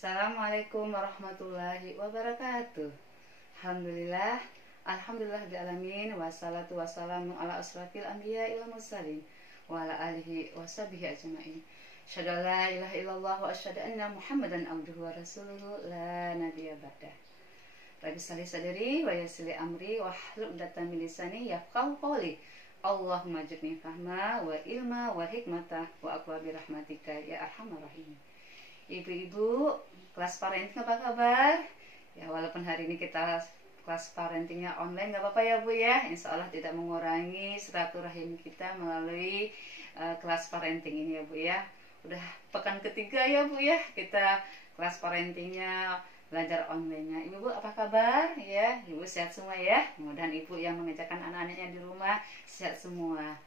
Assalamualaikum warahmatullahi wabarakatuh. Alhamdulillah, alhamdulillahirrahmanirrahim. Wassalatu wassalamu ala asrafil anbiya wal mursalin wa ala alihi washabihi ajmain. Asyhadu an la ilaha illallah wa asyhadu anna Muhammadan abduhu wa rasuluhu la nabiyya ba'dah. Rabbi shalli sadri wa yassir li amri wahlul 'uqdatam min lisani yafqahu qawli. Allahumma ij'alni fahma wa ilma wa hikmata wa aqwa bi rahmatika ya arhamar rahimin. Ibu-ibu, kelas parenting apa kabar? Ya, walaupun hari ini kita kelas parentingnya online, nggak apa-apa ya Bu ya. Insya Allah tidak mengurangi silaturahim kita melalui kelas parenting ini ya Bu ya. Udah pekan ketiga ya Bu ya, kita kelas parentingnya belajar online-nya. Ibu apa kabar? Ya, Ibu sehat semua ya. Mudah-mudahan Ibu yang mengerjakan anak-anaknya di rumah sehat semua.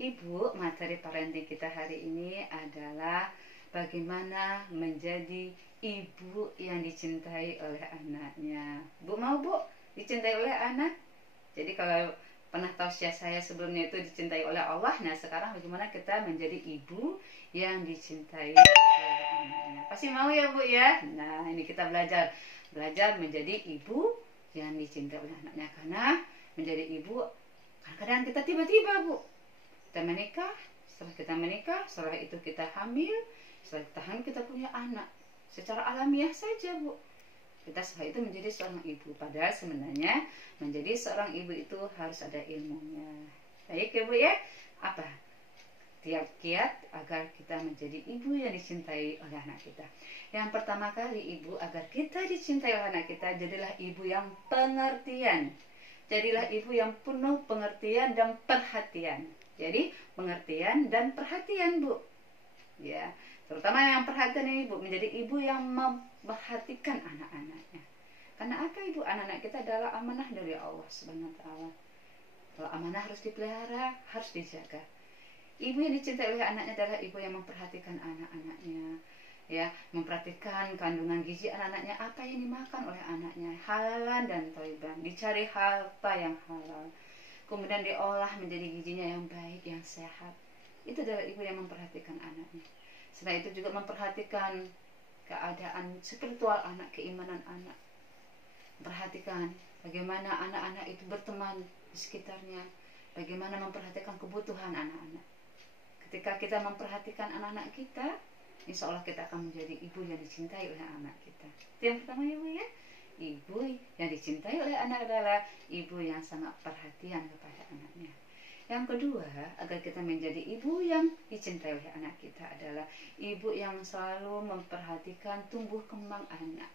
Ibu, materi parenting kita hari ini adalah bagaimana menjadi ibu yang dicintai oleh anaknya. Bu mau Bu dicintai oleh anak? Jadi kalau pernah tausiah saya sebelumnya itu dicintai oleh Allah. Nah sekarang bagaimana kita menjadi ibu yang dicintai oleh anaknya? Pasti mau ya Bu ya. Nah ini kita belajar menjadi ibu yang dicintai oleh anaknya. Karena menjadi ibu kadang-kadang kita tiba-tiba Bu kita menikah. Setelah itu kita hamil. Setelah kita hamil kita punya anak. Secara alamiah saja Bu, kita setelah itu menjadi seorang ibu. Padahal sebenarnya menjadi seorang ibu itu harus ada ilmunya. Baik ya Bu ya. Apa kiat-kiat agar kita menjadi ibu yang dicintai oleh anak kita? Yang pertama kali ibu, agar kita dicintai oleh anak kita, jadilah ibu yang pengertian. Jadilah ibu yang penuh pengertian dan perhatian. Jadi pengertian dan perhatian Bu. Ya, terutama yang perhatian ini Bu, menjadi ibu yang memperhatikan anak-anaknya. Karena apa Ibu? Anak-anak kita adalah amanah dari Allah Subhanahu wa taala. Kalau amanah harus dipelihara, harus dijaga. Ibu yang dicintai oleh anaknya adalah ibu yang memperhatikan anak-anaknya. Ya, memperhatikan kandungan gizi anak-anaknya, apa yang dimakan oleh anaknya, halalan dan thayyiban. Dicari harta yang halal. Kemudian diolah menjadi gizinya yang baik, yang sehat. Itu adalah ibu yang memperhatikan anaknya. Selain itu juga memperhatikan keadaan spiritual anak, keimanan anak. Memperhatikan bagaimana anak-anak itu berteman di sekitarnya. Bagaimana memperhatikan kebutuhan anak-anak. Ketika kita memperhatikan anak-anak kita, insya Allah kita akan menjadi ibu yang dicintai oleh anak kita. Itu yang pertama ya Bu ya. Ibu yang dicintai oleh anak adalah ibu yang sangat perhatian kepada anaknya. Yang kedua, agar kita menjadi ibu yang dicintai oleh anak kita adalah ibu yang selalu memperhatikan tumbuh kembang anak.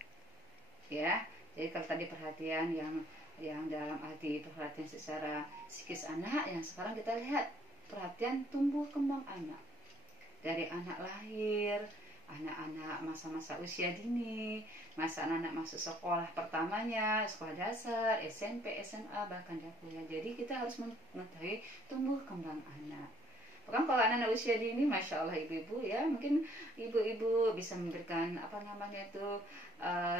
Ya, jadi kalau tadi perhatian yang dalam arti perhatian secara psikis anak, yang sekarang kita lihat perhatian tumbuh kembang anak. Dari anak lahir, anak-anak masa-masa usia dini, masa anak-anak masuk sekolah pertamanya, sekolah dasar, SMP, SMA, bahkan dia kuliah. Jadi kita harus mengetahui tumbuh kembang anak. Bahkan kalau anak-anak usia dini, Masya Allah ibu-ibu ya, mungkin ibu-ibu bisa memberikan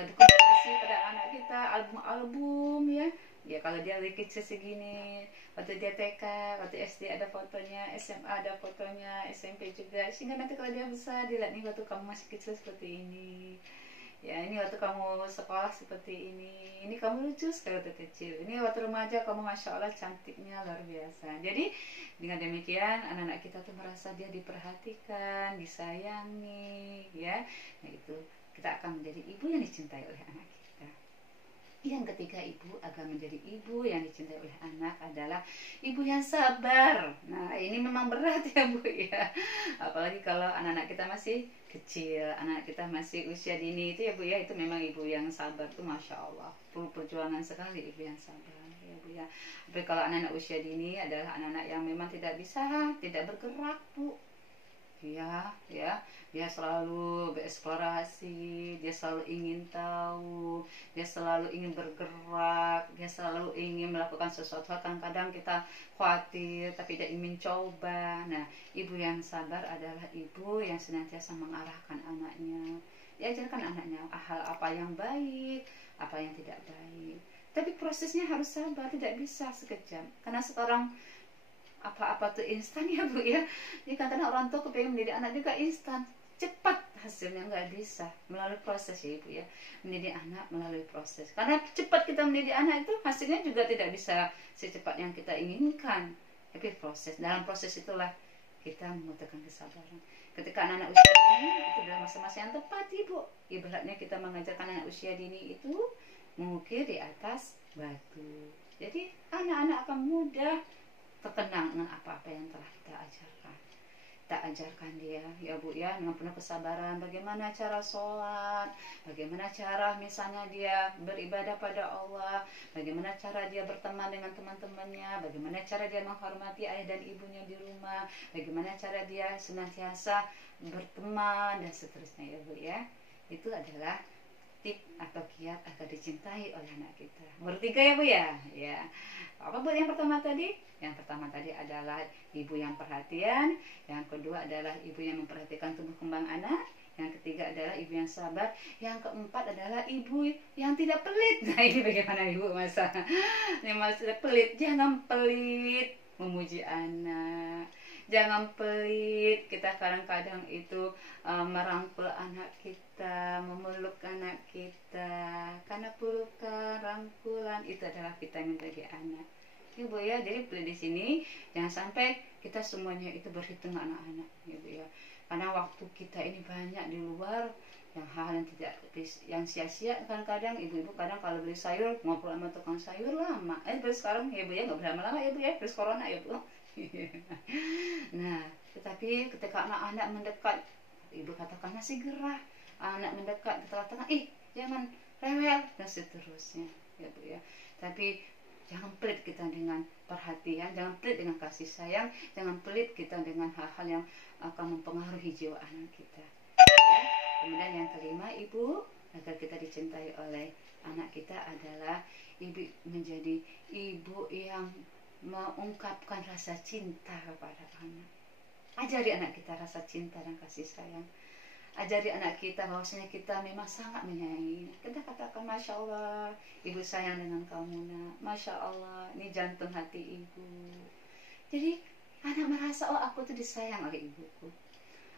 dokumentasi pada anak kita, album-album ya. Ya kalau dia lagi kecil segini, waktu dia TK, waktu SD ada fotonya, SMA ada fotonya, SMP juga. Sehingga nanti kalau dia besar, dilihat nih waktu kamu masih kecil seperti ini. Ya ini waktu kamu sekolah seperti ini kamu lucu sekali waktu kecil, ini waktu remaja kamu Masya Allah cantiknya luar biasa. Jadi dengan demikian anak-anak kita tuh merasa dia diperhatikan, disayangi ya. Nah itu kita akan menjadi ibu yang dicintai oleh anak kita. Yang ketiga ibu, agar menjadi ibu yang dicintai oleh anak adalah ibu yang sabar. Nah ini memang berat ya Bu ya. Apalagi kalau anak-anak kita masih kecil, anak kita masih usia dini itu ya Bu ya. Itu memang ibu yang sabar tuh Masya Allah, perlu perjuangan sekali ibu yang sabar ya Bu ya. Tapi kalau anak-anak usia dini adalah anak-anak yang memang tidak bergerak Bu. Ya, dia selalu bereksplorasi, dia selalu ingin tahu, dia selalu ingin bergerak, dia selalu ingin melakukan sesuatu. Kadang-kadang kita khawatir tapi tidak ingin coba. Nah, ibu yang sabar adalah ibu yang senantiasa mengarahkan anaknya, diajarkan anaknya hal apa yang baik, apa yang tidak baik. Tapi prosesnya harus sabar, tidak bisa sekejap. Karena sekarang apa-apa tuh instan ya Bu ya. Jadi kadang-kadang orang tua kepengen mendidik anak juga instan, cepat, hasilnya nggak bisa melalui proses ya ibu ya, mendidik anak melalui proses. Karena cepat kita mendidik anak itu hasilnya juga tidak bisa secepat yang kita inginkan, tapi proses, dalam proses itulah kita membutuhkan kesabaran. Ketika anak-anak usia dini itu adalah masa-masa yang tepat ibu, ibaratnya kita mengajarkan anak usia dini itu mengukir di atas batu. Jadi anak-anak akan mudah terkenang dengan apa-apa yang telah kita ajarkan. Kita ajarkan dia ya bu ya, dengan penuh kesabaran, bagaimana cara sholat, bagaimana cara misalnya dia beribadah pada Allah, bagaimana cara dia berteman dengan teman-temannya, bagaimana cara dia menghormati ayah dan ibunya di rumah, bagaimana cara dia senantiasa berteman dan seterusnya ya bu ya. Itu adalah tip atau kiat agar dicintai oleh anak kita. Bertiga ya bu ya. Ya. Apa bu yang pertama tadi? Yang pertama tadi adalah ibu yang perhatian, yang kedua adalah ibu yang memperhatikan tumbuh kembang anak, yang ketiga adalah ibu yang sabar, yang keempat adalah ibu yang tidak pelit. Nah ini bagaimana ibu masa yang masih pelit? Jangan pelit memuji anak, jangan pelit kita kadang-kadang itu merangkul anak kita, memeluk anak kita, karena pelukan, rangkulan itu adalah vitamin bagi anak. Ibu ya, jadi pelit di sini jangan sampai kita semuanya itu berhitung anak-anak, gitu ya. Karena waktu kita ini banyak di luar yang hal yang tidak, yang sia-sia. Kadang-kadang ibu-ibu kadang kalau beli sayur ngobrol sama tukang sayur lama. Beli sekarang ya bu ya nggak berlama-lama ya bu ya, beli corona ya bu. Nah, tetapi ketika anak-anak mendekat, ibu katakan masih gerah, anak mendekat di tengah-tengah, jangan rewel dan seterusnya, ya bu ya. Tapi jangan pelit kita dengan perhatian, jangan pelit dengan kasih sayang, jangan pelit kita dengan hal-hal yang akan mempengaruhi jiwa anak kita. Ya. Kemudian yang kelima, ibu agar kita dicintai oleh anak kita adalah ibu menjadi ibu yang mengungkapkan rasa cinta kepada anak. Ajari anak kita rasa cinta dan kasih sayang. Ajari anak kita bahwasanya kita memang sangat menyayangi. Kita katakan Masya Allah, ibu sayang dengan kamu nak. Masya Allah, ini jantung hati ibu. Jadi anak merasa, oh aku tuh disayang oleh ibuku.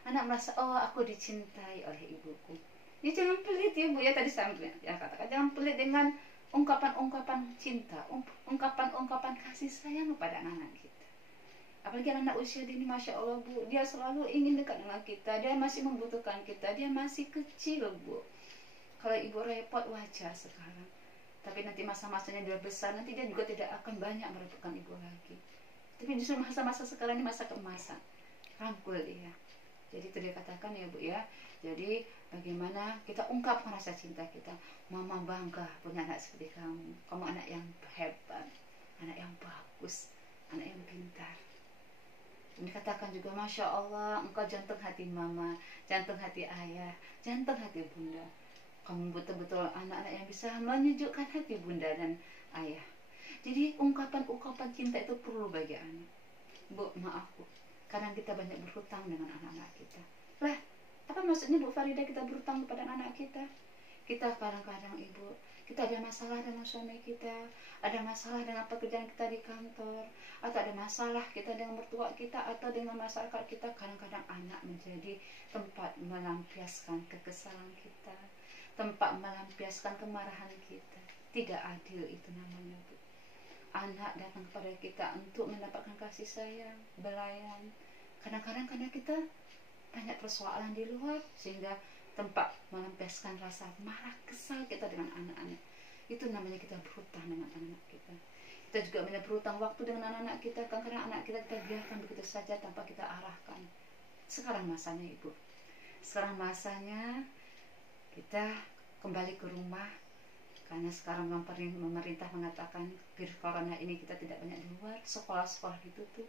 Anak merasa, oh aku dicintai oleh ibuku. Jadi jangan pelit ya bu ya, tadi saya katakan jangan pelit dengan ungkapan-ungkapan cinta, ungkapan-ungkapan kasih sayang kepada anak-anak kita. Apalagi anak usia dini, Masya Allah bu, dia selalu ingin dekat dengan kita, dia masih membutuhkan kita, dia masih kecil bu. Kalau ibu repot wajar sekarang, tapi nanti masa-masanya dia besar, nanti dia juga tidak akan banyak merepotkan ibu lagi. Tapi justru masa-masa sekarang ini masa keemasan, rangkul dia. Jadi itu dia katakan ya bu ya. Jadi bagaimana kita ungkapkan rasa cinta kita. Mama bangga punya anak seperti kamu. Kamu anak yang hebat, anak yang bagus, anak yang pintar. Dan dikatakan juga Masya Allah, engkau jantung hati mama, jantung hati ayah, jantung hati bunda. Kamu betul-betul anak-anak yang bisa menyejukkan hati bunda dan ayah. Jadi ungkapan-ungkapan cinta itu perlu bagi anak. Bu, maaf bu, kadang kita banyak berhutang dengan anak-anak kita. Lah, apa maksudnya Bu Farida kita berhutang kepada anak kita? Kita kadang-kadang ibu, kita ada masalah dengan suami kita, ada masalah dengan pekerjaan kita di kantor, atau ada masalah kita dengan mertua kita atau dengan masyarakat kita. Kadang-kadang anak menjadi tempat melampiaskan kekesalan kita, tempat melampiaskan kemarahan kita. Tidak adil itu namanya bu. Anak datang kepada kita untuk mendapatkan kasih sayang, belayan. Kadang-kadang karena kita banyak persoalan di luar, sehingga tempat melampiaskan rasa marah, kesal kita dengan anak-anak. Itu namanya kita berhutang dengan anak-anak kita. Kita juga banyak berhutang waktu dengan anak-anak kita. Kadang-kadang anak kita biarkan begitu saja tanpa kita arahkan. Sekarang masanya ibu, sekarang masanya kita kembali ke rumah. Karena sekarang pemerintah mengatakan virus corona ini kita tidak banyak di luar, sekolah-sekolah ditutup,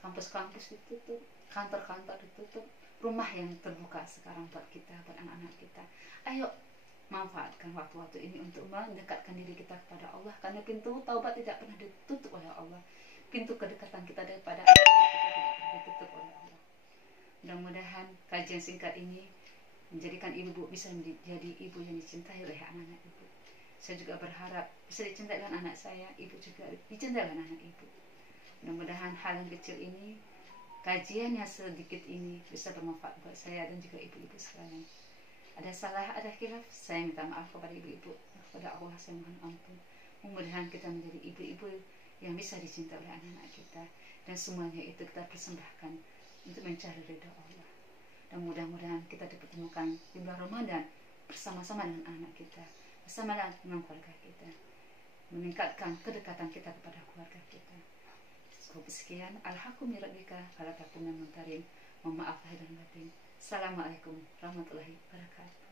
kampus-kampus ditutup, kantor-kantor ditutup, rumah yang terbuka sekarang buat kita, buat anak-anak kita. Ayo manfaatkan waktu-waktu ini untuk mendekatkan diri kita kepada Allah, karena pintu taubat tidak pernah ditutup oleh Allah. Pintu kedekatan kita daripada anak-anak kita tidak pernah ditutup oleh Allah. Mudah-mudahan kajian singkat ini menjadikan ibu bisa menjadi ibu yang dicintai oleh anak-anak ibu. Saya juga berharap bisa dicintai dengan anak saya, ibu juga dicintai dengan anak ibu. Mudah-mudahan hal yang kecil ini kajian yang sedikit ini bisa bermanfaat buat saya dan juga ibu-ibu sekalian. Ada salah, ada khilaf, saya minta maaf kepada ibu-ibu, kepada Allah saya mohon ampun. Mudah-mudahan kita menjadi ibu-ibu yang bisa dicintai oleh anak-anak kita, dan semuanya itu kita persembahkan untuk mencari ridha Allah. Dan mudah-mudahan kita dipertemukan di bulan Ramadan bersama-sama dengan anak kita, bersama dengan keluarga kita, meningkatkan kedekatan kita kepada keluarga kita. Cukup sekian. Alhaqqu min rabbika fala takun minal mumtarin. Mohon maaf lahir dan batin. Assalamualaikum warahmatullahi wabarakatuh.